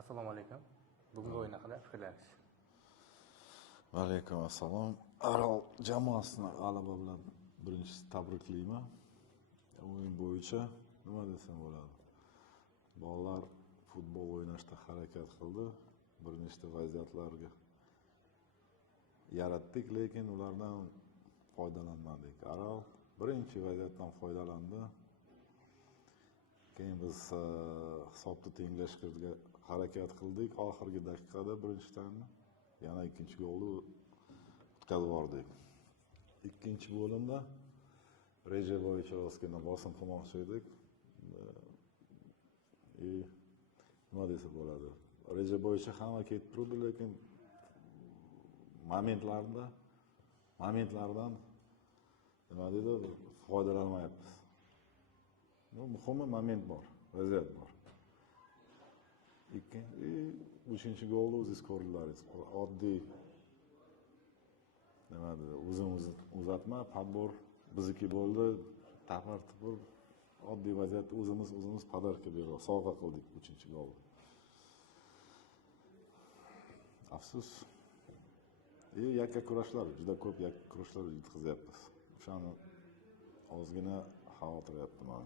Assalomu alaykum. Bugungi o'yin haqida fikrlaringiz? Alaykum assalom. Arol jamoasini g'alaba bilan birinchisi tabriklayman. O'yin bo'yicha nima desam bo'ladi? Bolalar futbol o'ynashda harakat qildi. Bir nechta vaziyatlarga yaratdik, lekin ulardan foydalanmadik. Arol birinchi vaziyatdan foydalandi. Keyin biz hisobni tenglashtirishga harakat qildik. Oxirgi daqiqada birinchidan yana ikkinchi golni o'tkazib yubordik. Ikkinchi bo'limda reja bo'yicha ozgina bosim qilmoqchi edik. Nima desa bo'ladi? Reja bo'yicha hamma ketib turdi, lekin momentlardan nima deydi, foydalanmayapmiz. Muhimi moment bor, vaziyat bor. Uchinchi golni o'zingiz ko'rdilaringiz. Oddiy nima deydi, o'zimiz uzatma, podbor bizniki bo'ldi, tapar-tupur oddiy vaziyatda o'zimiz podarka berib, sovg'a qildik uchinchi golni. Afsus. Yakka kurashlar, juda ko'p yakka kurashlar yutqizyapmiz. O'shani ozgina xavotiryapman.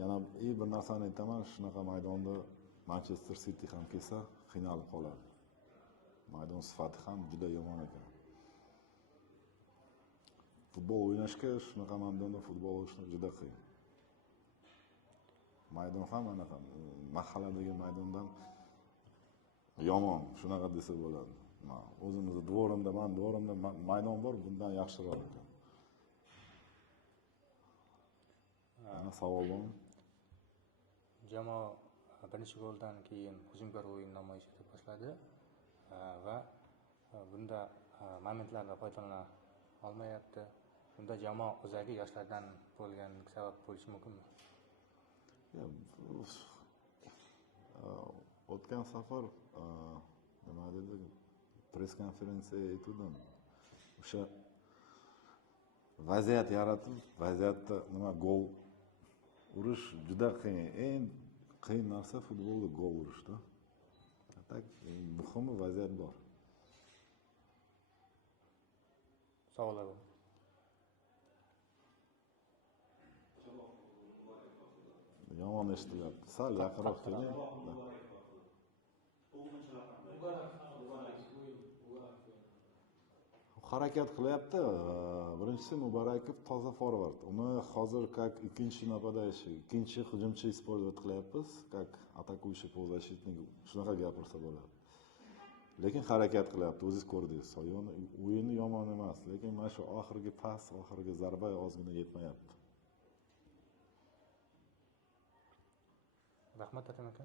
Yana bir narsani aytaman, shunaqa maydonda Manchester City ham kelsa qiynalib qoladi. Maydon sifati ham juda yomon ekan. Futbol o'ynashga shunaqa maydonda futbol o'ynashni juda qiyin. Maydon ham anaqa mahalladagi maydondan yomon, shunaqa desa bo'ladi. O'zimizning dvorimda maydon bor, bundan yaxshiroq ekan. Ana savol bormi? Jamoa birinchi goldan keyin hujumkor o'yin namoyish eta boshladi va bunda momentlardan foydalana olmayapti. Bunda jamoa o'zagi yoshlardan bo'lgan sabab bo'lishi mumkinmi? O'tgan safar nima dedi? Press konferensiya aytdim. O'sha vaziyat yaratib, vaziyatda gol urish juda qiyin. Eng qiyin narsa futbolda gol urishda. Tak, muhimi vaziyat bor. Savollar bor. Yomon eshitilyapti. Sal yaqinroq keling. Harakat qilyapti. Birinchisi Mubarakov toza forvard. Uni hozir ikkinchi napadachi, ikkinchi hujumchi isbot qilyapmiz, atakuющий полузащитник, shunaqa gapirsa bo'ladi. Lekin harakat qilyapti, o'zingiz ko'rdingiz. O'yini yomon emas, lekin mana shu oxirgi pas, oxirgi zarba ozgina yetmayapti. Rahmat aka.